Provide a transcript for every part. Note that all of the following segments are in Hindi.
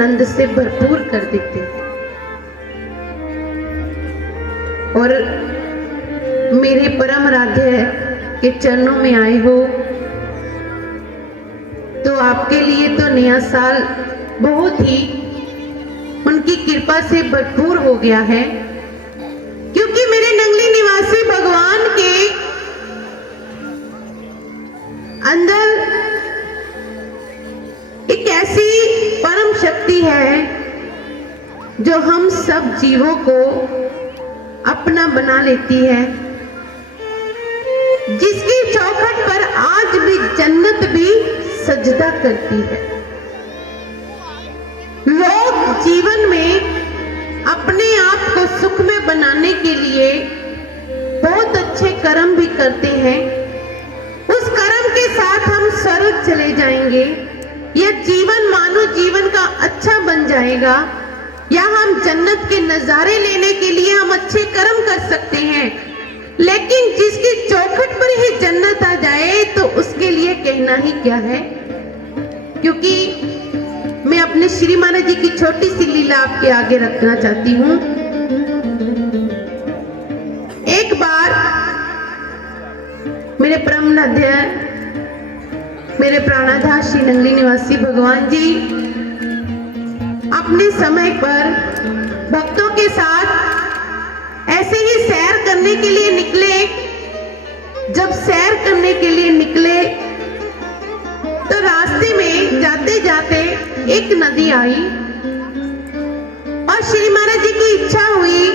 आनंद से भरपूर कर देते हैं। और मेरे परम आराध्य के चरणों में आए हो तो आपके लिए तो नया साल बहुत ही उनकी कृपा से भरपूर हो गया है, क्योंकि मेरे नंगली निवासी भगवान के अंदर एक ऐसी परम शक्ति है जो हम सब जीवों को अपना बना लेती है, जिसकी चौखट पर आज भी जन्नत भी सजदा करती है। लोग जीवन में अपने आप को सुख में बनाने के लिए बहुत अच्छे कर्म भी करते हैं। उस कर्म के साथ हम स्वर्ग चले जाएंगे, या जीवन मानो जीवन का अच्छा बन जाएगा, या हम जन्नत के नजारे लेने के लिए हम अच्छे कर्म कर सकते हैं। लेकिन जिसकी चौखट पर ही जन्नत आ जाए तो उसके लिए कहना ही क्या है। क्योंकि मैं अपने श्री महाराज जी की छोटी सी लीला आपके आगे रखना चाहती हूँ। एक बार मेरे परमाराध्य मेरे प्राणाधार श्री नंगली निवासी भगवान जी अपने समय पर भक्तों के साथ ऐसे ही सैर करने के लिए निकले। जब सैर करने के लिए निकले तो रास्ते में जाते जाते एक नदी आई और श्री महाराज जी की इच्छा हुई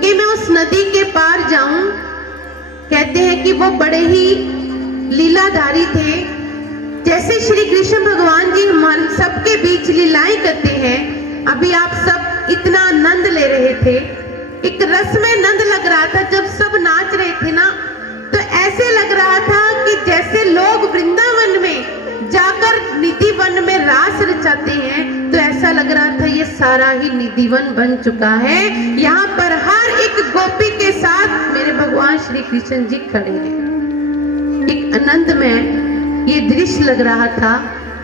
कि मैं उस नदी के पार जाऊं। कहते हैं कि वो बड़े ही लीलाधारी थे। जैसे श्री कृष्ण भगवान जी हमारे सबके बीच लीलाएं करते हैं, अभी आप सब इतना आनंद ले रहे थे, एक रस में नंद लग रहा था। जब सब नाच रहे थे ना, तो ऐसे लग रहा था कि जैसे लोग वृंदावन में जाकर निधिवन में रास रचाते हैं, तो ऐसा लग रहा था ये सारा ही निधिवन बन चुका है। यहाँ पर हर एक गोपी के साथ मेरे भगवान श्री कृष्ण जी खड़े हैं। एक आनंद में ये दृश्य लग रहा था,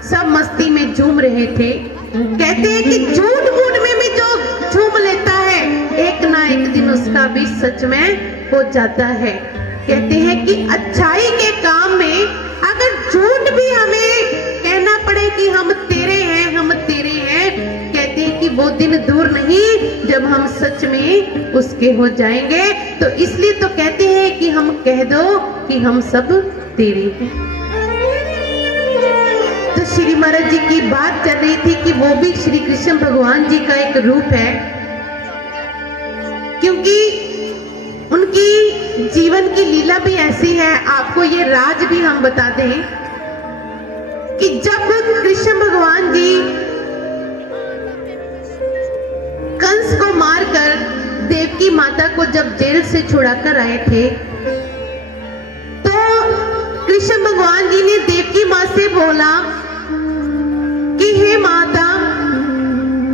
सब मस्ती में झूम रहे थे। कहते हैं कि झूठ मूठ में भी जो झूम लेता है, एक ना एक दिन उसका भी सच में हो जाता है। कहते हैं कि अच्छाई के काम में अगर झूठ भी हमें कहना पड़े कि हम तेरे हैं, हम तेरे हैं, कहते हैं कि वो दिन दूर नहीं जब हम सच में उसके हो जाएंगे। तो इसलिए तो कहते हैं कि हम कह दो कि हम सब तेरे हैं। तो श्री महाराज जी की बात चल रही थी कि वो भी श्री कृष्ण भगवान जी का एक रूप है, क्योंकि उनकी जीवन की लीला भी ऐसी है। आपको ये राज भी हम बता दें कि जब कृष्ण भगवान जी कंस को मारकर देवकी माता को जब जेल से छुड़ाकर आए थे, तो कृष्ण भगवान जी ने देवकी माँ से बोला कि हे माता,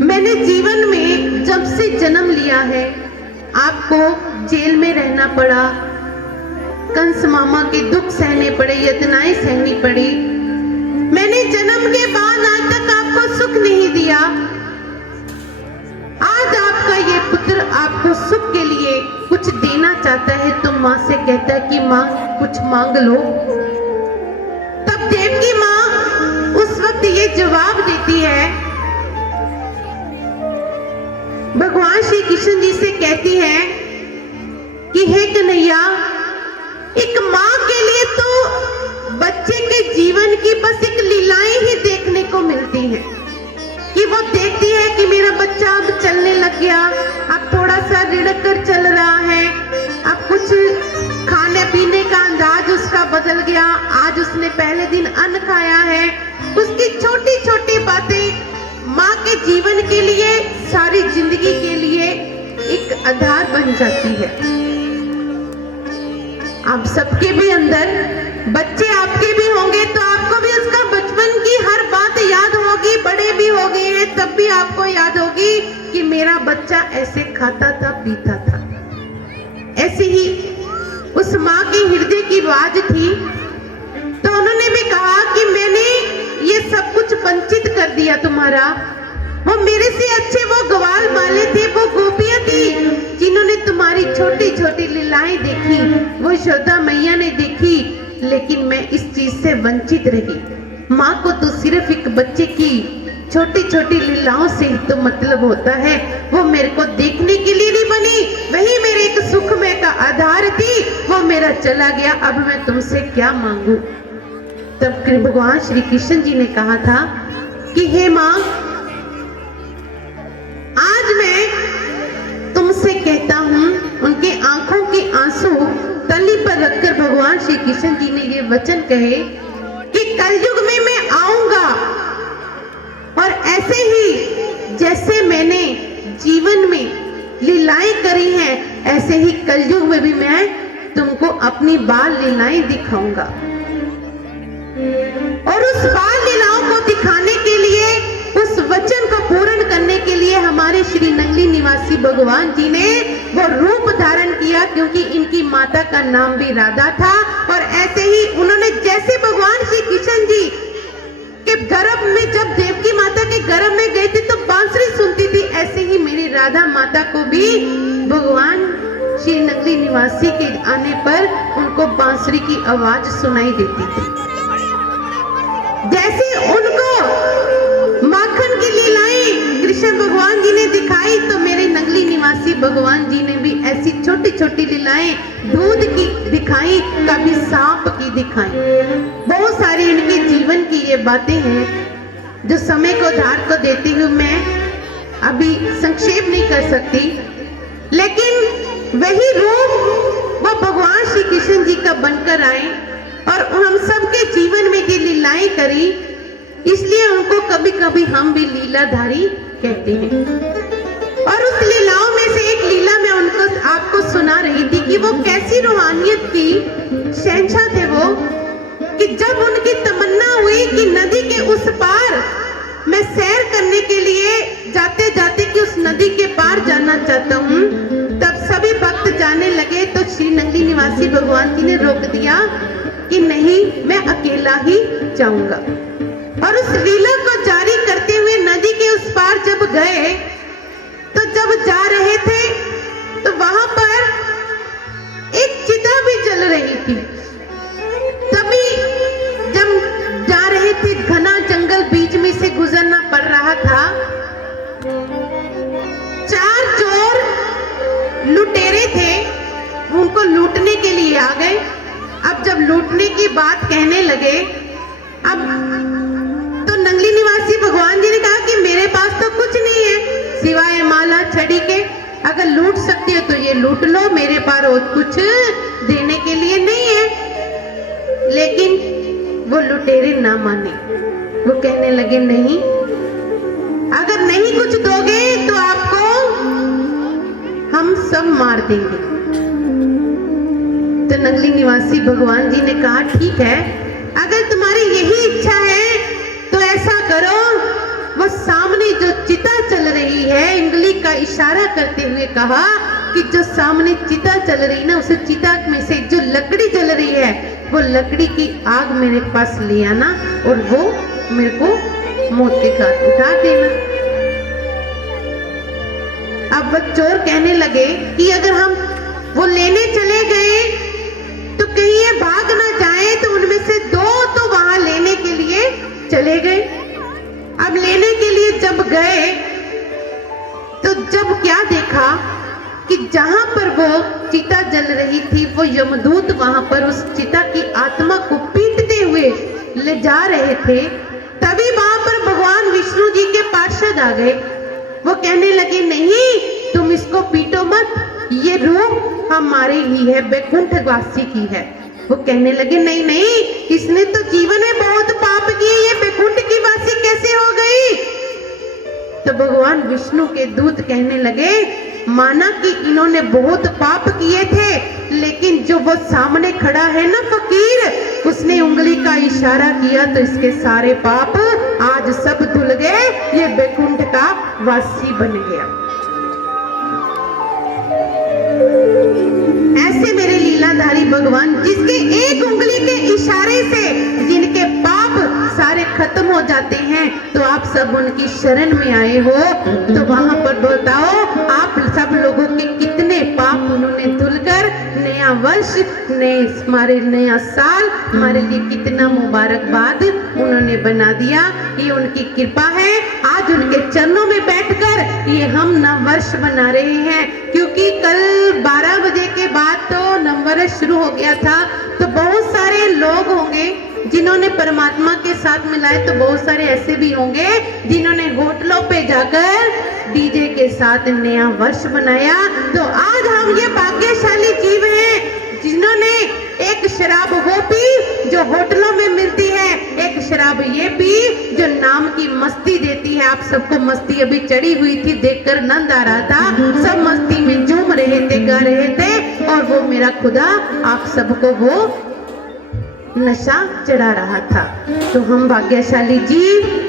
मैंने जीवन में जब से जन्म लिया है आपको जेल में रहना पड़ा, कंस मामा के दुख सहने पड़े, यातनाएं सहनी पड़ी। मैंने जन्म के बाद आज तक आपको सुख नहीं दिया। आज आपका ये पुत्र आपको सुख के लिए कुछ देना चाहता है, तो माँ से कहता है कि माँ कुछ मांग लो। तब देवकी माँ उस वक्त ये जवाब देती है, भगवान श्री कृष्ण जी से कहती है कि हे कन्हैया, एक माँ के लिए तो बच्चे के जीवन की बस एक लीलाएं ही देखने को मिलती हैं, कि वो देखती है कि मेरा बच्चा अब चलने लग गया, अब थोड़ा सा रिड़क कर चल रहा है, अब कुछ खाने पीने का अंदाज उसका बदल गया, आज उसने पहले दिन अन्न खाया है। उसकी छोटी छोटी बातें माँ के जीवन के लिए, सारी जिंदगी के लिए एक आधार बन जाती है। आप सबके भी अंदर बच्चे आपके भी होंगे, तो आपको भी उसका बचपन की हर बात याद होगी। बड़े भी हो गए हैं तब भी आपको याद होगी कि मेरा बच्चा ऐसे खाता था, पीता था। ऐसे ही उस माँ के हृदय की आवाज थी। तो उन्होंने भी कहा कि मैंने ये सब कुछ वंचित कर दिया तुम्हारा, वो छोटी छोटी लीलाएं देखी, वो यशोदा मैया ने देखी, लेकिन मैं इस चीज से वंचित रही। माँ को तो सिर्फ एक बच्चे की छोटी छोटी लीलाओं से ही तो मतलब होता है, वो मेरे को देखने के लिए नहीं बनी, वही मेरे एक सुखमय का आधार थी, वो मेरा चला गया, अब मैं तुमसे क्या मांगू। तब भगवान श्री कृष्ण जी ने कहा था कि हे माँ, आज मैं तुमसे कहता हूँ। उनके आंखों के आंसू तली पर रखकर भगवान श्री कृष्ण जी ने ये वचन कहे कि कलयुग में मैं आऊंगा, और ऐसे ही जैसे मैंने जीवन में लीलाएं करी हैं, ऐसे ही कलयुग में भी मैं तुमको अपनी बाल लीलाएं दिखाऊंगा। और उस बाल लीलाओं को दिखाने के लिए, उस वचन को पूर्ण करने के लिए हमारे श्री नंगली निवासी भगवान जी ने वो रूप धारण किया, क्योंकि इनकी माता का नाम भी राधा था। और ऐसे ही उन्होंने, जैसे भगवान श्री कृष्ण जी के गर्भ में, जब देवकी माता के गर्भ में गए थे तो बांसुरी सुनती थी, ऐसे ही मेरी राधा माता को भी भगवान श्री नंगली निवासी के आने पर उनको बांसुरी की आवाज सुनाई देती थी। जैसे उनको माखन की लीलाएं कृष्ण भगवान जी ने दिखाई, तो मेरे नंगली निवासी भगवान जी ने भी ऐसी छोटी छोटी लीलाएं दूध की दिखाई, कभी सांप की दिखाई। बहुत सारी इनके जीवन की ये बातें हैं जो समय को धार को देती हूँ मैं अभी संक्षेप नहीं कर सकती, लेकिन वही रूप वो भगवान श्री कृष्ण जी का बनकर आए और हम सबके जीवन में ये लीलाएं करी, इसलिए उनको कभी कभी हम भी लीलाधारी कहते हैं। और उस लीलाओं में से एक लीला मैं उनको आपको सुना रही थी कि वो कैसी रूहानियत की शहंशाह थे वो, कि जब उनकी तमन्ना हुई कि नदी के उस पार मैं सैर करने के लिए जाते जाते कि उस नदी के पार जाना चाहता हूँ, तब सभी भक्त जाने लगे, तो श्री नंगली निवासी भगवान जी ने रोक दिया कि नहीं, मैं अकेला ही जाऊंगा। और उस लीला को जारी करते हुए नदी के उस पार जब गए, तो जब जा रहे थे तो वहां पर एक चिता भी जल रही थी। तभी जब जा रहे थे, घना जंगल बीच में से गुजरना पड़ रहा था, 4 चोर लुटेरे थे, उनको लूटने के लिए आ गए। अब जब लूटने की बात कहने लगे, अब तो नंगली निवासी भगवान जी ने कहा कि मेरे पास तो कुछ नहीं है सिवाय माला छड़ी के, अगर लूट सकती हो तो ये लूट लो, मेरे पास और कुछ देने के लिए नहीं है। लेकिन वो लुटेरे ना माने, वो कहने लगे नहीं, अगर नहीं कुछ दोगे तो आपको हम सब मार देंगे। तो नंगली निवासी भगवान जी ने कहा ठीक है, अगर तुम्हारी यही इच्छा है तो ऐसा करो, वो सामने जो चिता चल रही है, उंगली का इशारा करते हुए कहा कि जो सामने चिता चल रही ना, उस चिता में से जो लकड़ी जल रही है, वो लकड़ी की आग मेरे पास ले आना और वो मेरे को मौत के घाट उठा देना। अब वो चोर कहने लगे कि अगर हम वो लेने चले गए तो कहीं ये भाग ना जाए, तो उनमें से 2 तो वहां लेने के लिए चले गए। अब लेने के लिए जब गए तो जब क्या देखा कि जहां पर वो चिता जल रही थी, वो यमदूत वहां पर उस चिता की आत्मा को पीटते हुए ले जा रहे थे। तभी वहां पर भगवान विष्णु जी के पार्षद आ गए। वो कहने लगे नहीं, तुम इसको पीटो मत, ये रूह हमारे ही है, बैकुंठवासी की है। वो कहने लगे नहीं नहीं, इसने तो जीवन में बहुत पाप किए, ये बैकुंठ की वासी कैसे हो गई। तो भगवान विष्णु के दूत कहने लगे, माना कि इन्होंने बहुत पाप किए थे, लेकिन जो वो सामने खड़ा है ना फकीर, उसने उंगली का इशारा किया तो इसके सारे पाप आज सब धुल गए, ये बैकुंठ का वासी बन गया। ऐसे मेरे लीलाधारी भगवान, जिसके एक उंगली के इशारे से जिनके पाप सारे खत्म हो जाते हैं, तो आप सब उनकी शरण में आए हो, तो वहां पर बताओ आप सब लोगों के कितने पाप उन्होंने वर्ष हमारे नया साल हमारे लिए कितना मुबारकबाद उन्होंने बना दिया। ये उनकी कृपा है। आज उनके चरणों में बैठकर ये हम नव वर्ष मना रहे हैं, क्योंकि कल 12 बजे के बाद तो नव वर्ष शुरू हो गया था। तो बहुत सारे लोग होंगे जिन्होंने परमात्मा के साथ मिलाए, तो बहुत सारे ऐसे भी होंगे जिन्होंने होटलों पे जाकर डीजे के साथ नया वर्ष मनाया। तो आज हम ये भाग्यशाली जीव हैं जिन्होंने एक शराब वो पी जो होटलों में मिलती है, एक शराब ये पी जो नाम की मस्ती देती है। आप सबको मस्ती अभी चढ़ी हुई थी, देखकर नंद आ रहा था। सब मस्ती में झूम रहे थे, गा रहे थे, और वो मेरा खुदा आप सबको वो नशा चढ़ा रहा था। तो हम भाग्यशाली जीव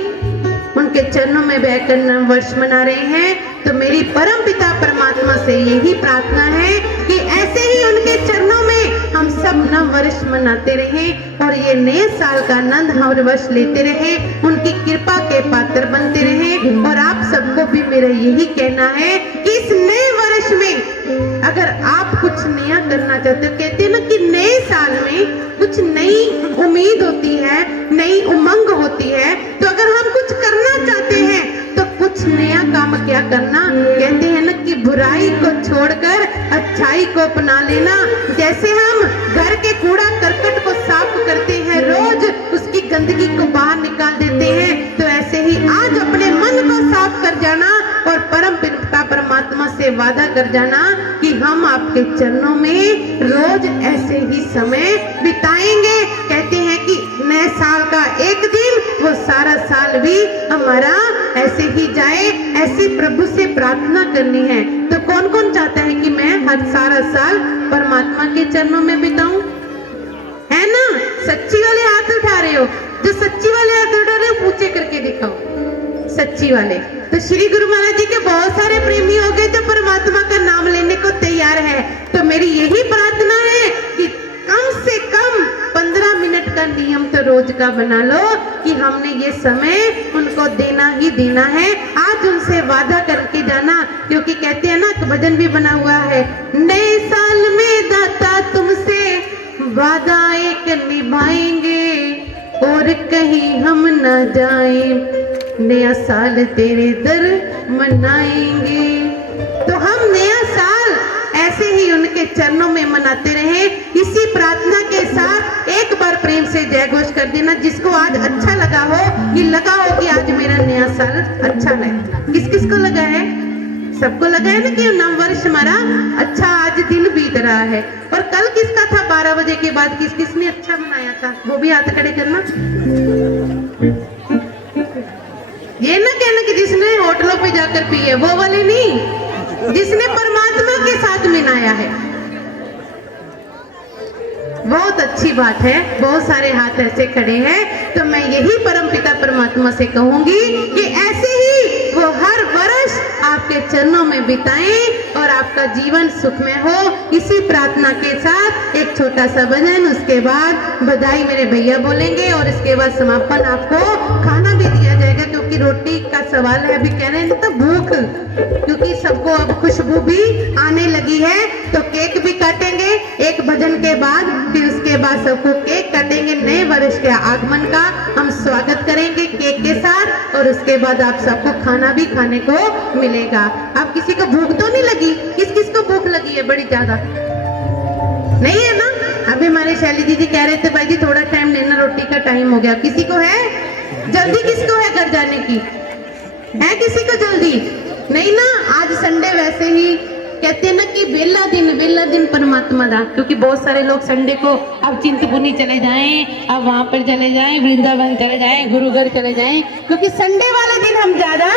उनके चरणों में बैठकर नव वर्ष मना रहे हैं। तो मेरी परम पिता परमात्मा से यही प्रार्थना है कि ऐसे ही उनके चरणों में हम सब नव वर्ष मनाते रहें और ये नए साल का आनंद हर वर्ष लेते रहें, उनकी कृपा के पात्र बनते रहें। और आप सबको भी मेरा यही कहना है कि इस नए वर्ष में अगर आप कुछ नया करना चाहते हो, कहते हैं ना कि नए साल में कुछ नई उम्मीद होती है, नई उमंग होती है। तो अगर हम कुछ करना चाहते हैं तो कुछ नया काम क्या करना, कहते हैं ना कि बुराई को छोड़कर अच्छाई को अपना लेना। जैसे हम घर के कूड़ा करकट को साफ करते हैं, रोज उसकी गंदगी को बाहर निकाल देते हैं, तो ऐसे ही आज अपने मन को साफ कर जाना और परम पिता परमात्मा से वादा कर जाना कि हम आपके चरणों में रोज ऐसे ही समय बिताएंगे। कहते हैं कि नए साल का एक दिन वो सारा साल भी हमारा ऐसे ही जाए, ऐसी प्रभु से प्रार्थना करनी है। तो कौन कौन चाहता है कि मैं हर सारा साल परमात्मा के चरणों में बिताऊं? है ना? सच्ची वाले हाथ उठा रहे हो? जो सच्ची वाले हाथ उठा रहे हो पूछे करके दिखाओ सच्ची वाले। तो श्री गुरु महाराज जी के बहुत सारे प्रेमी हो गए जो परमात्मा का नाम लेने को तैयार है। तो मेरी यही प्रार्थना है कि कम से कम 15 मिनट का नियम तो रोज का बना लो कि हमने ये समय उनको देना ही देना है। आज उनसे वादा करके जाना, क्योंकि कहते हैं ना कि भजन भी बना हुआ है, नए साल में दाता तुमसे वादा एक निभाएंगे और कहीं हम न जाएं, नया साल तेरे दर मनाएंगे। तो हम नया साल ऐसे ही उनके चरणों में मनाते रहे। इसी प्रार्थना के साथ एक बार प्रेम से जय घोष कर देना जिसको आज अच्छा लगा हो, कि लगा हो कि आज मेरा नया साल अच्छा लगा। किस किस को लगा है? सबको लगा है ना कि नव वर्ष हमारा अच्छा आज दिन बीत रहा है। और कल किसका था 12 बजे के बाद, किस किसने अच्छा मनाया था? वो भी हाथ खड़े करना। ये ना कहना कि जिसने होटलों पे जाकर पी है, वो वाले नहीं, जिसने परमात्मा के साथ मनाया है। बहुत अच्छी बात है, बहुत सारे हाथ ऐसे खड़े हैं। तो मैं यही परम पिता परमात्मा से कहूंगी कि ऐसे ही वो हर वर्ष आपके चरणों में बिताएं और आपका जीवन सुखमय हो। इसी प्रार्थना के साथ एक छोटा सा भजन, उसके बाद बधाई मेरे भैया बोलेंगे और इसके बाद समापन आपको खाना भी दिया जाएगा, क्योंकि रोटी का सवाल है। अभी कह रहे हैं तो भूख, क्योंकि सबको अब खुशबू भी आने लगी है। तो केक भी काटेंगे एक भजन के बाद, फिर उसके बाद सबको केक काटेंगे। नए वर्ष के आगमन का हम स्वागत करेंगे केक के साथ, और उसके बाद आप सबको खाना भी खाने को मिलेगा। अब किसी को भूख तो नहीं लगी? किस किस को भूख लगी है बड़ी ज्यादा? नहीं है ना? अभी हमारे शैली दीदी कह रहे थे भाई जी थोड़ा टाइम लेना, रोटी का टाइम हो गया। किसी को है जल्दी? किसको है घर जाने की? है किसी को जल्दी? नहीं ना? आज संडे वैसे ही कहते हैं ना कि बेला दिन परमात्मा दा, क्योंकि बहुत सारे लोग संडे को अब चिंतपूर्णी चले जाएं, अब वहां पर चले जाएं, वृंदावन चले जाएं, गुरुघर चले जाएं, क्योंकि संडे वाला दिन हम ज्यादा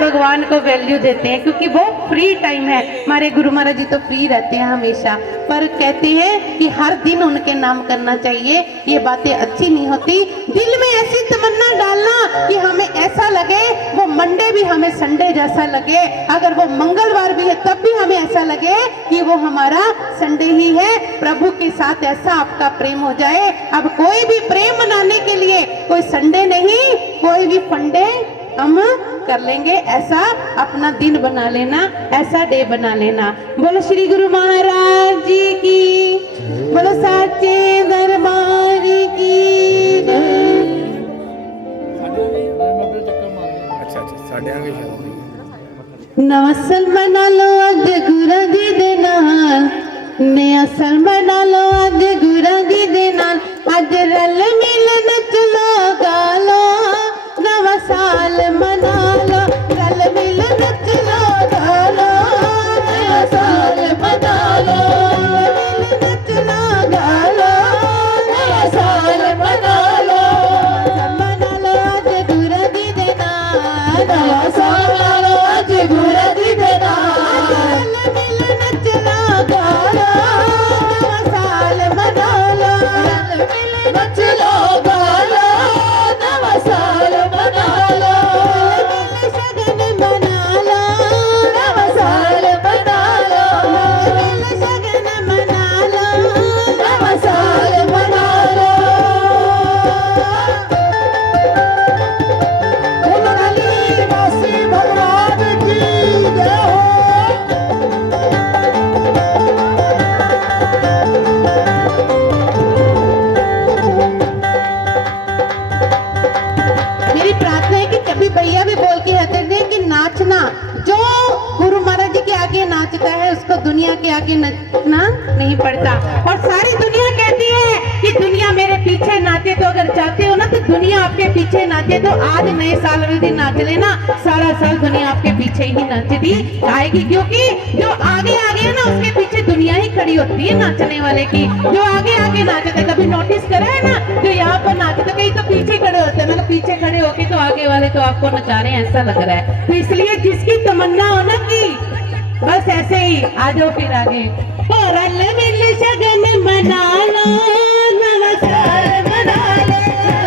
भगवान को वैल्यू देते हैं, क्योंकि वो फ्री टाइम है। हमारे गुरु महाराज जी तो फ्री रहते हैं हमेशा, पर कहते हैं कि हर दिन उनके नाम करना चाहिए। ये बातें अच्छी नहीं होती। दिल में ऐसी तमन्ना डालना कि हमें ऐसा लगे वो मंडे भी हमें संडे जैसा लगे, अगर वो मंगलवार भी है तब भी हमें ऐसा लगे कि वो हमारा संडे ही है। प्रभु के साथ ऐसा आपका प्रेम हो जाए। अब कोई भी प्रेम मनाने के लिए कोई संडे नहीं, कोई भी फंडे हम कर लेंगे। ऐसा अपना दिन बना लेना, ऐसा डे बना लेना। बोलो श्री गुरु महाराज जी की। बोलो साचे दरबार की जय। अच्छा अच्छा साढ़े आगे नवा साल मना लो अज गुरा जी दे नाल, नया साल मना लो अज गुरा जी दे नाल, अज रल मिल नच लो गा लो, नवा साल मना लो, रल मिल नच लो गा लो, नया साल मना लो, रल मिल नच लो गा लो, नया साल मना लो, मना लो अज गुरा जी दे नाल, नया साल मना लो अज गुरा जी दे नाल, रल मिल नच लो गा लो, नया साल मना लो, रल मिल नच लो गा लो, नवा साल मना लो, मिल शगन मना लो, नवा साल मना लो, मिल शगन मना लो, नवा साल मना लो। मुरली वासी भगवान की जय हो। मेरी प्रार्थना है कि कभी भैया भी बोल के रहते थे कि नाचना, जो गुरु महाराज जी के आगे नाचता है उसको दुनिया के आगे नाचना नहीं पड़ता। और सारी दुनिया कहती है कि दुनिया मेरे पीछे नाचे, तो अगर चाहते हो ना तो दुनिया आपके पीछे नाचे, तो आज नए साल में दिन नाच लेना, सारा साल दुनिया आपके पीछे ही नाचती आएगी, क्योंकि जो आगे आगे है ना उसके पीछे दुनिया ही खड़ी होती है नाचने वाले की। जो आगे आगे नाचते, कभी नोटिस करा है ना, जो यहाँ पर नाचते कहीं तो पीछे खड़े होते हैं, मतलब पीछे खड़े होके तो आगे वाले तो आपको नचा रहे हैं ऐसा लग रहा है। तो इसलिए जिसकी तमन्ना हो ना कि बस ऐसे ही आ जाओ फिर आगे, और रल मिल शगन मना लो, नवा साल मना लो,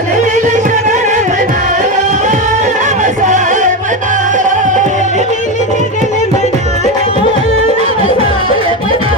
रल मिल शगन मना लो, नवा साल मना लो, रल मिल शगन मना लो, नवा साल मना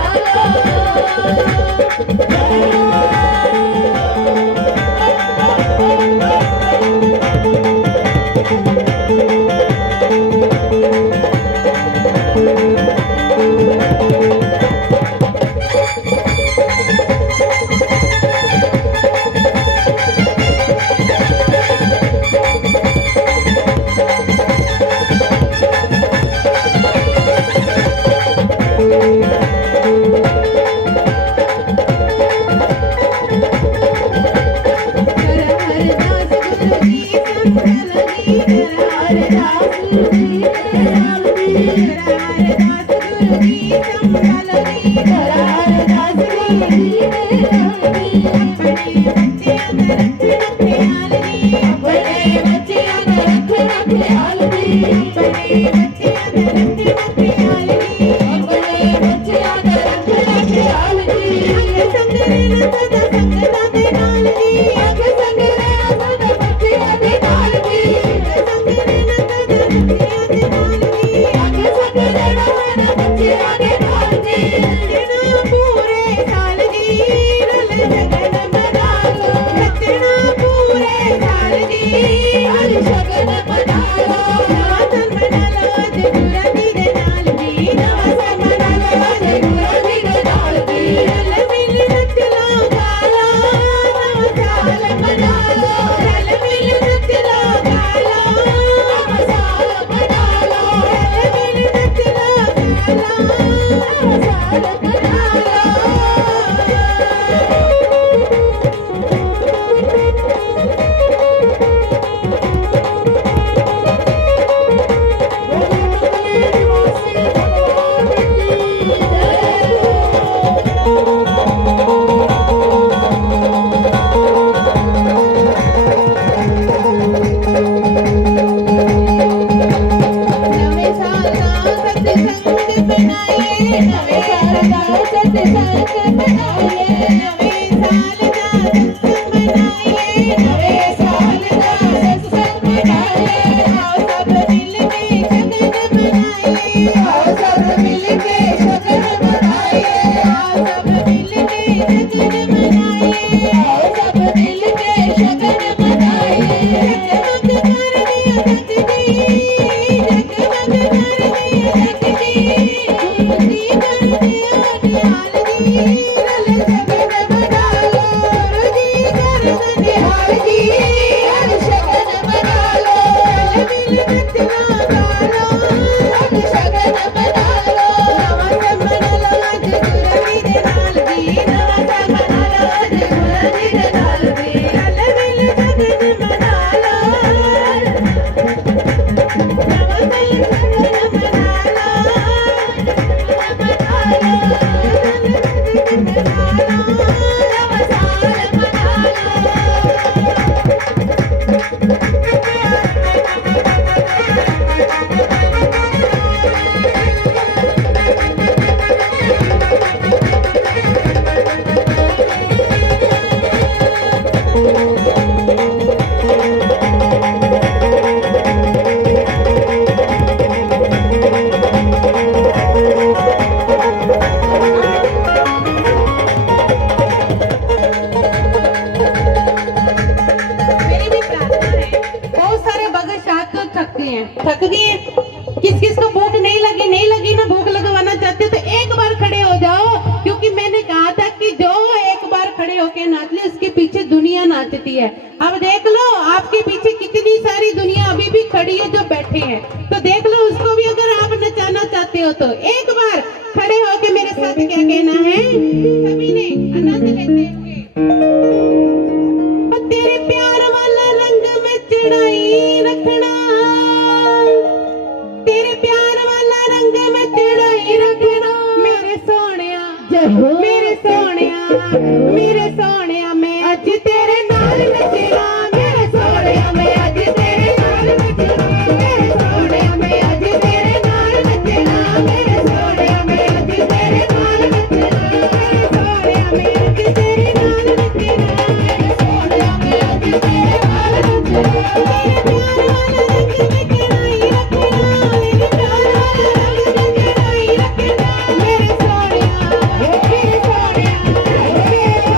किस किस को भूख नहीं लगी ना, भूख लगवाना चाहते हो तो एक बार खड़े हो जाओ, क्योंकि मैंने कहा था कि जो एक बार खड़े होके नाच ले उसके पीछे दुनिया नाचती है। अब देख लो आपके पीछे कितनी सारी दुनिया अभी भी खड़ी है जो बैठे हैं, तो देख लो उसको भी अगर आप नचाना चाहते हो तो एक बार खड़े होके मेरे साथ क्या कहना है, सभी ने आनंद लेते हुए। तेरे प्यार वाला रंग में चढ़ाई रखना, तेरे प्यार वाला रंग में चढ़ाई रखना, मेरे सोनिया मेरे सोनिया मेरे सोनिया, मैं अज तेरे नाल नचना, मेरे सोनिया मैं अज तेरे नाल नचना, मेरे सोनिया मैं अज तेरे नाल नचना, मेरे सोनिया मैं अज तेरे नाल नचना, मेरे सोनिया मैं अज तेरे नाल नचना, मेरे सोनिया मैं अज तेरे नाल नचना, तेरे प्यार वाला रंग में चढ़ाई रखना, मेरे प्यार वाला रंग में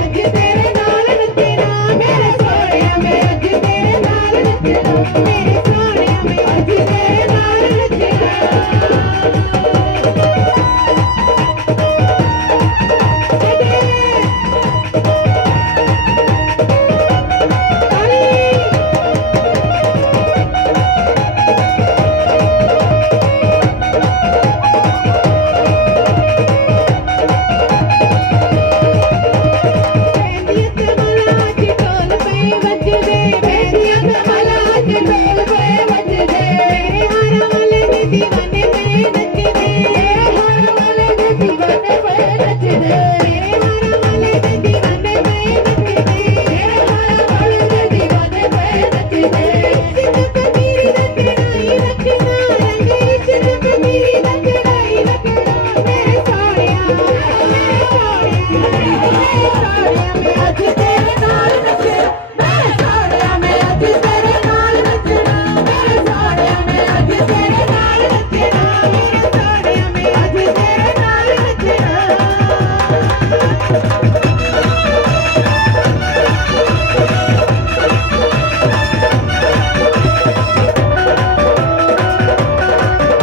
चढ़ाई रखना, मेरे सोनिया मेरे सोनिया मैं अज तेरे नाल नचना, मेरे सोनिया मैं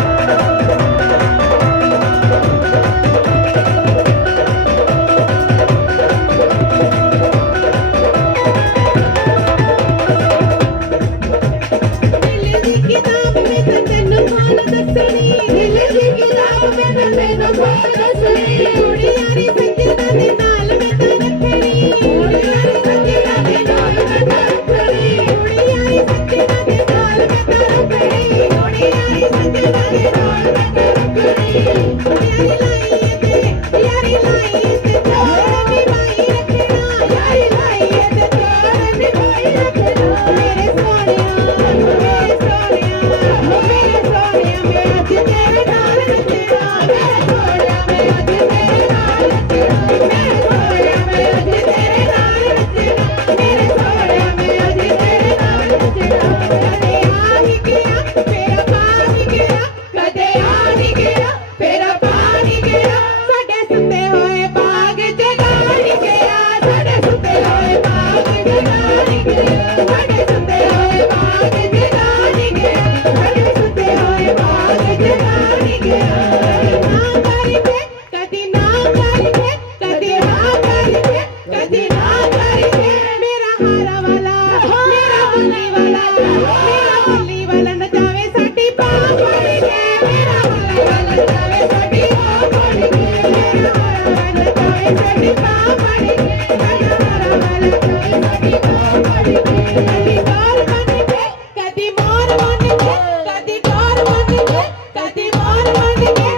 अज तेरे नाल नचना, मेरे सोनिया मैं अज तेरे नाल कदी मोर बन के, कदी मोर बन के, कदी मोर बन के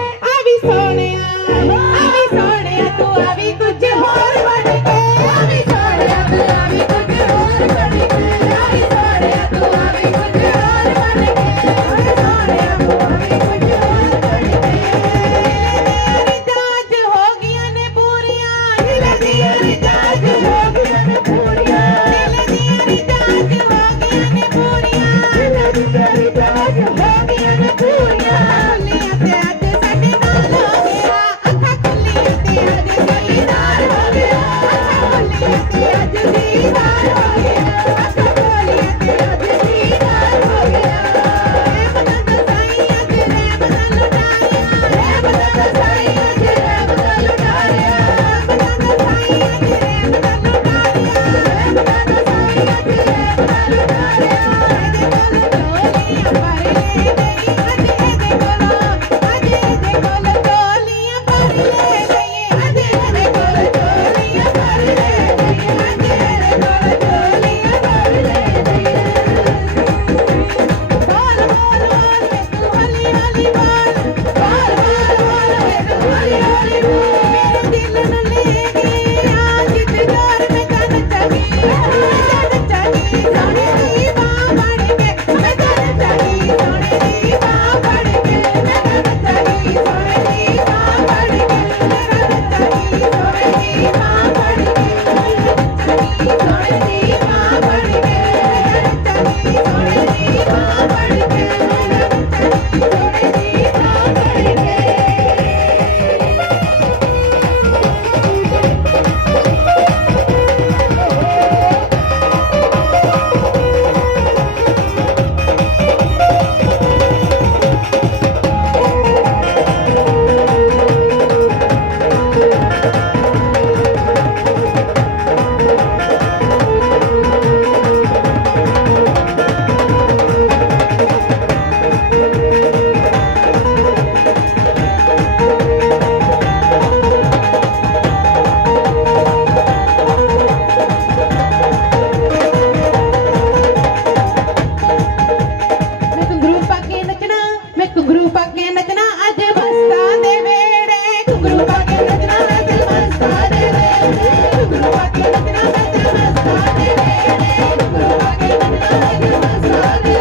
के नचना अज मस्ता दे वेड़े घुंघरू पा के नचना अज मस्ता दे वेड़े घुंघरू पा के नचना अज मस्ता दे वेड़े घुंघरू पा के नचना अज मस्ता दे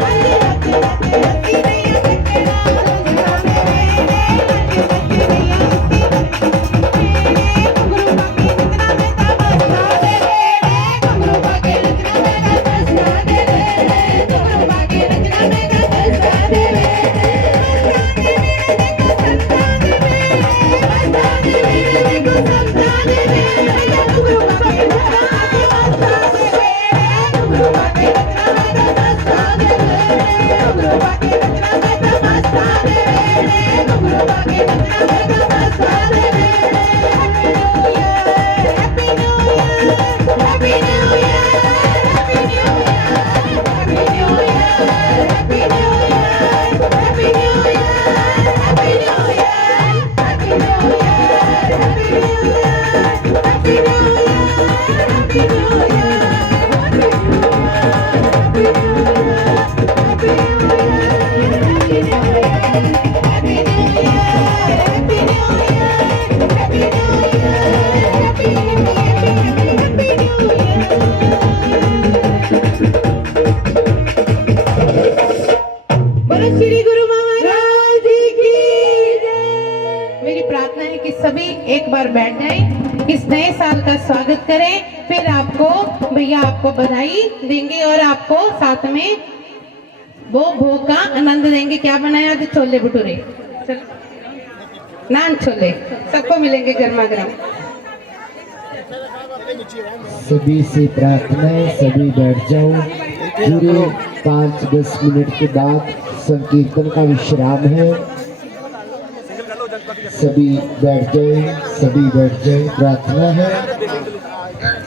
वेड़े हंसी हंसी हंसी नैया किते नाल नचना मेरे हंसी हंसी नैया किते घुंघरू पा के नचना मैं ता मस्ता दे वेड़े घुंघरू पा के नचना मैं ता मस्ता दे वेड़े घुंघरू पा के नचना मैं ता मस्ता दे वेड़े मेरी प्रार्थना है कि सभी एक बार बैठ जाएं, इस नए साल का स्वागत करें, फिर आपको भैया आपको बधाई देंगे और आपको साथ में वो भोग का आनंद देंगे। क्या बनाया आज? छोले भटूरे, नान छोले, सबको मिलेंगे गर्मा गर्म। सभी से प्रार्थना है, सभी बैठ जाओ। पूरे 5-10 मिनट के बाद संकीर्तन का विश्राम है। सभी बैठ जाए, सभी बैठ जाए। प्रार्थना है,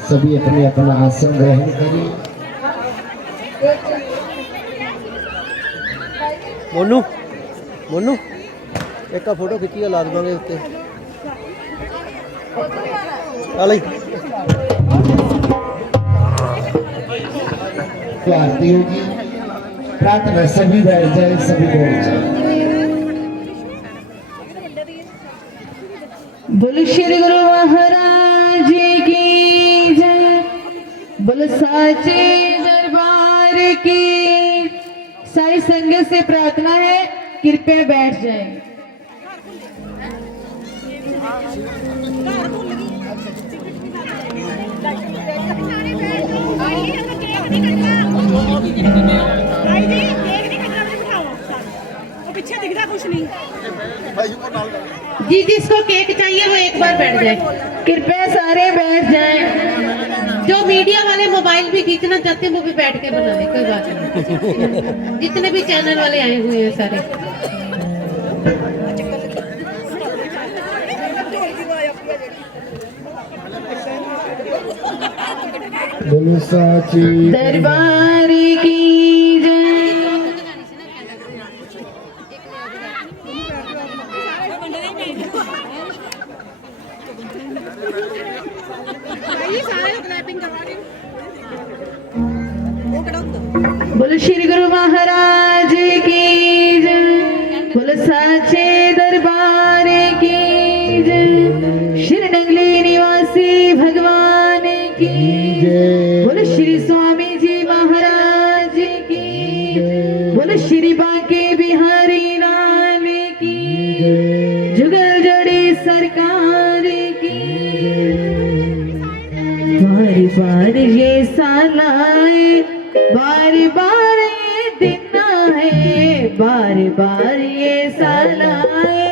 सभी अपने अपना आसन ग्रहण करें। मोनू मोनू एक का फोटो खिंची ला देंगे उत्ते आरती होगी। प्रार्थना, सभी बैठ जाए, सभी बैठ जाए। बोलो श्री गुरु महाराज की जय, बोलो साचे दरबार की। सारी संगत से प्रार्थना है, कृपया बैठ जाएं। पीछे दिखता कुछ नहीं। जी जिसको केक चाहिए वो एक बार बैठ जाए, कृपया सारे बैठ जाएं। जो मीडिया वाले मोबाइल भी खींचना चाहते हैं वो भी बैठ के बनाए, कोई बात नहीं। जितने भी चैनल वाले आए हुए हैं सारे। बोलो साची दरबार की जय। बोलो श्री गुरु महाराज की जय, बोलो साचे दरबार की जय, श्री नंगली निवासी भगवान की जय, बोलो श्री स्वामी जी महाराज की जय, बोलो श्री बांके बिहारी लाल की जय, जुगल जड़ी सरकार की। बार बार ये साल आए, बार बार ये दिन आए, बार बार ये साल आए,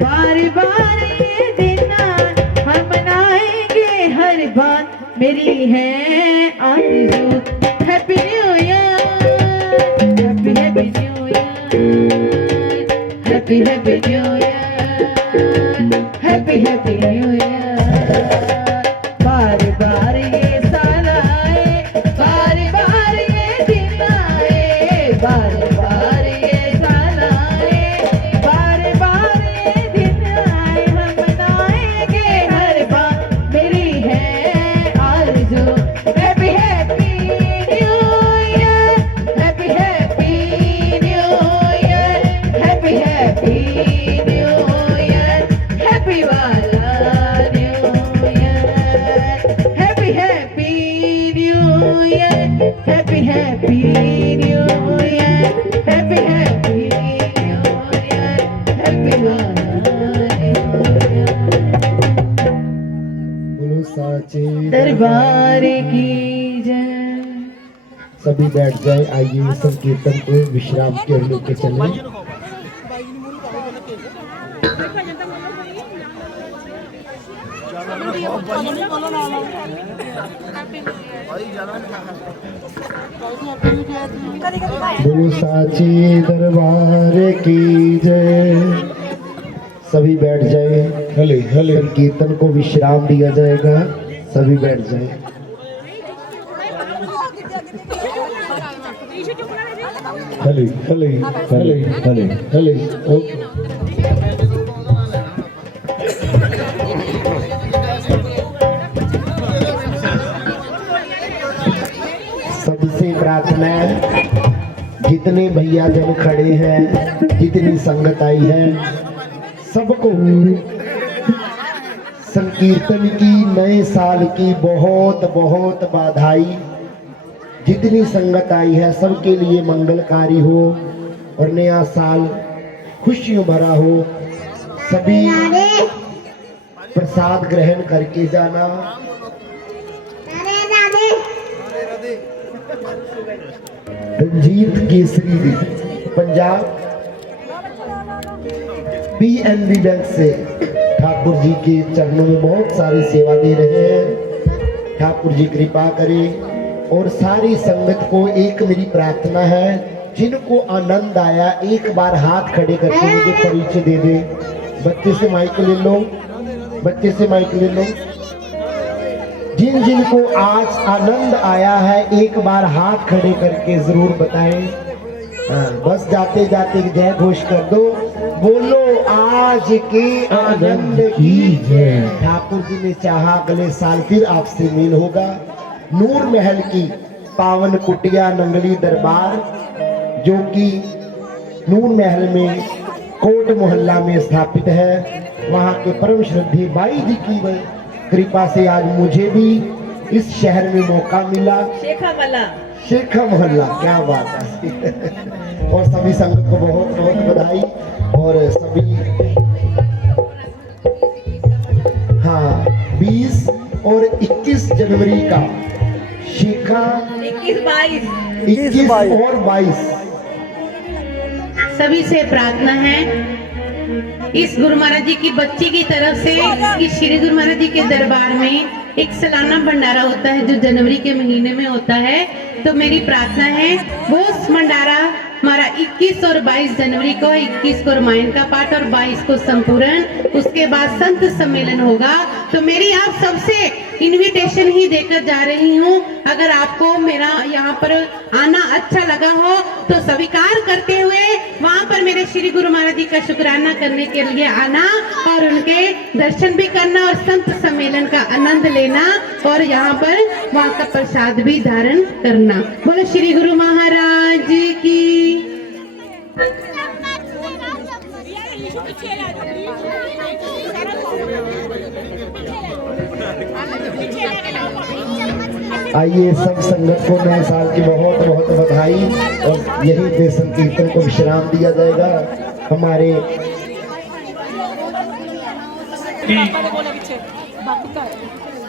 बार बार ये दिन आए, हम मनाएंगे हर बात मेरी है आरज़ू। Happy new year, happy happy new year, happy happy new year, happy happy new year. बार बार ये साल आए, बार बार ये दिन आए, बार बार ये साल आए, बार बार ये दिन आए, हम मनाएंगे हर बार मेरी है आरज़ू। Happy happy new year, happy happy new year, happy happy बोलो साचे दरबार की जय। सभी बैठ जाए। आइए संकीर्तन को विश्राम की ओर लेके चलें। बोलो साचे दरबार की जय। सभी बैठ जाए। हले हले कीर्तन को विश्राम दिया जाएगा। सभी बैठ जाए। हले हले हले हले हले ओके। सबसे प्रार्थना है, जितने भैया जन खड़े हैं, जितनी संगत आई है, सबको संकीर्तन की नए साल की बहुत बहुत बधाई। जितनी संगत आई है सबके लिए मंगलकारी हो और नया साल खुशियों भरा हो। सभी प्रसाद ग्रहण करके जाना। रंजीत केसरी जी पंजाब PNB बैंक से ठाकुर जी के चरणों में बहुत सारी सेवा दे रहे हैं। ठाकुर जी कृपा करें। और सारी संगत को एक मेरी प्रार्थना है, जिनको आनंद आया एक बार हाथ खड़े करके मुझे परिचय दे दे। बच्चे से माइक ले लो, बच्चे से माइक ले लो। जिन जिन को आज आनंद आया है एक बार हाथ खड़े करके जरूर बताएं। बस जाते जाते जय घोष कर दो। बोलो आज के आनंद की जय। ठाकुर जी ने चाहा अगले साल फिर आपसे मेल होगा। नूर महल की पावन कुटिया नंगली दरबार, जो कि नूर महल में कोट मोहल्ला में स्थापित है, वहाँ के परम श्रद्धेय बाई जी की कृपा से आज मुझे भी इस शहर में मौका मिला। शेखा मोहल्ला, क्या बात है। और सभी संगत को बहुत बहुत बधाई। और सभी 20 और 21 जनवरी का शेखा 21 और 22 सभी से प्रार्थना है, इस गुरु महाराज जी की बच्ची की तरफ से इस श्री गुरु महाराज जी के दरबार में एक सालाना भंडारा होता है जो जनवरी के महीने में होता है। तो मेरी प्रार्थना है वो भंडारा हमारा 21 और 22 जनवरी को, 21 को रामायण का पाठ और 22 को संपूर्ण, उसके बाद संत सम्मेलन होगा। तो मेरी आप सबसे इनविटेशन ही देकर जा रही हूँ। अगर आपको मेरा यहाँ पर आना अच्छा लगा हो तो स्वीकार करते हुए वहाँ पर मेरे श्री गुरु महाराज जी का शुक्राना करने के लिए आना और उनके दर्शन भी करना और संत सम्मेलन का आनंद लेना और यहाँ पर वहाँ का प्रसाद भी धारण करना। बोलो श्री गुरु महाराज की। आइए सब संगत को नए साल की बहुत बहुत बधाई। और यही पे संकीर्तन को विश्राम दिया जाएगा। हमारे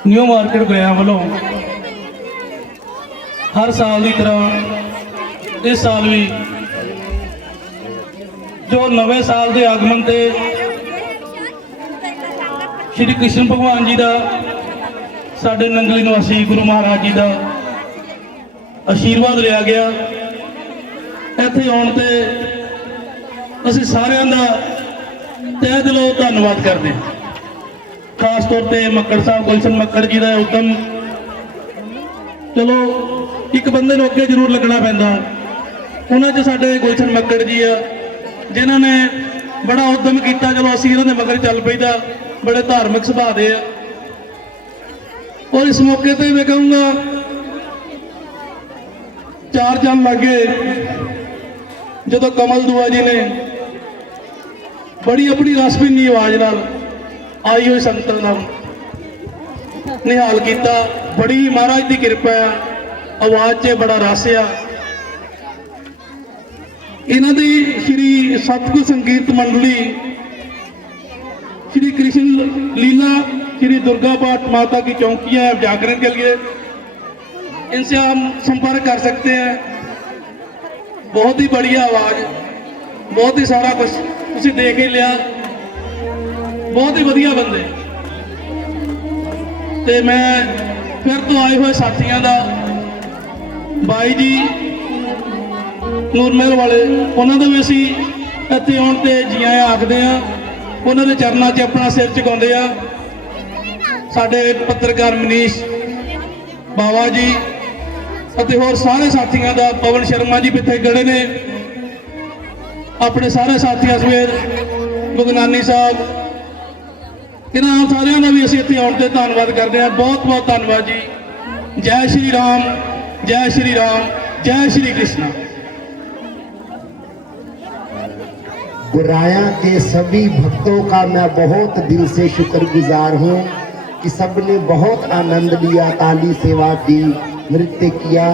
न्यू मार्केट गया वालों हर साल की तरह इस साल भी जो नवे साल के आगमन से श्री कृष्ण भगवान जी का साडे नंगली निवासी गुरु महाराज जी का आशीर्वाद लिया गया। इत्थे आउण ते असीं सारिਆਂ ਦਾ तह दिलों धन्नवाद करते हैं। खास तौर पर मक्कड़ साहब गुलशन मक्कड़ जी का उद्यम, चलो एक बंदे को अगे जरूर लगना पैंदा। उन्होंने च साडे गुलशन मक्कड़ जी आ जिन्होंने बड़ा उद्यम किया। चलो असीं इन्हां दे मगर चल पईदा, बड़े धार्मिक सुभाव दे। और इस मौके पर मैं कहूँगा 4 जन लगे जो कमल दुआ जी ने ਬੜੀ ਆਪਣੀ ਰਸਮੀਨੀ ਆਵਾਜ਼ ਨਾਲ ਆਈ ਹੋਈ ਸੰਗਤਾਂ ਦਾ ਨਿਹਾਲ ਕੀਤਾ। ਬੜੀ ਮਹਾਰਾਜ ਦੀ ਕਿਰਪਾ ਆ, ਆਵਾਜ਼ 'ਚ ਬੜਾ ਰਸ ਆ। ਇਹਨਾਂ ਦੀ ਸ਼੍ਰੀ सतगुरु संगीत मंडली, श्री कृष्ण लीला, श्री दुर्गा पाठ माता की चौकियां जागरण के लिए इनसे हम संपर्क कर सकते हैं। बहुत ही बढ़िया आवाज, बहुत ही सारा कुछ तुसीं देख ही लिया, बहुत ही वधिया बंदे। ते मैं फिर तो आए हुए साथियों का बाई जी ਨੂਰਮਹਿਲ ਵਾਲੇ, ਉਹਨਾਂ ਦੇ ਵੀ ਅਸੀਂ ਇੱਥੇ ਆਉਣ ਤੇ ਜੀ ਆਇਆਂ ਆਖਦੇ ਆ। ਉਹਨਾਂ ਦੇ ਚਰਨਾਂ 'ਚ ਆਪਣਾ ਸਿਰ ਝੁਕਾਉਂਦੇ ਆ। ਸਾਡੇ ਪੱਤਰਕਾਰ ਮਨੀਸ਼ ਬਾਵਾ ਜੀ ਅਤੇ ਹੋਰ ਸਾਰੇ ਸਾਥੀਆਂ ਦਾ, ਪਵਨ ਸ਼ਰਮਾ ਜੀ ਇੱਥੇ ਖੜੇ ਨੇ, ਆਪਣੇ ਸਾਰੇ ਸਾਥੀਆਂ ਸਮੇਤ ਗੁਗਨਾਨੀ ਸਾਹਿਬ, ਇਹਨਾਂ ਸਾਰਿਆਂ ਦਾ ਵੀ ਅਸੀਂ ਇੱਥੇ ਆਉਣ ਤੇ ਧੰਨਵਾਦ ਕਰਦੇ ਹਾਂ। ਬਹੁਤ ਬਹੁਤ ਧੰਨਵਾਦ ਜੀ। ਜੈ ਸ਼੍ਰੀ ਰਾਮ, ਜੈ ਸ਼੍ਰੀ ਰਾਮ, ਜੈ ਸ਼੍ਰੀ कृष्ण। गुराया के सभी भक्तों का मैं बहुत दिल से शुक्रगुजार हूँ कि सबने बहुत आनंद लिया, ताली सेवा दी, नृत्य किया।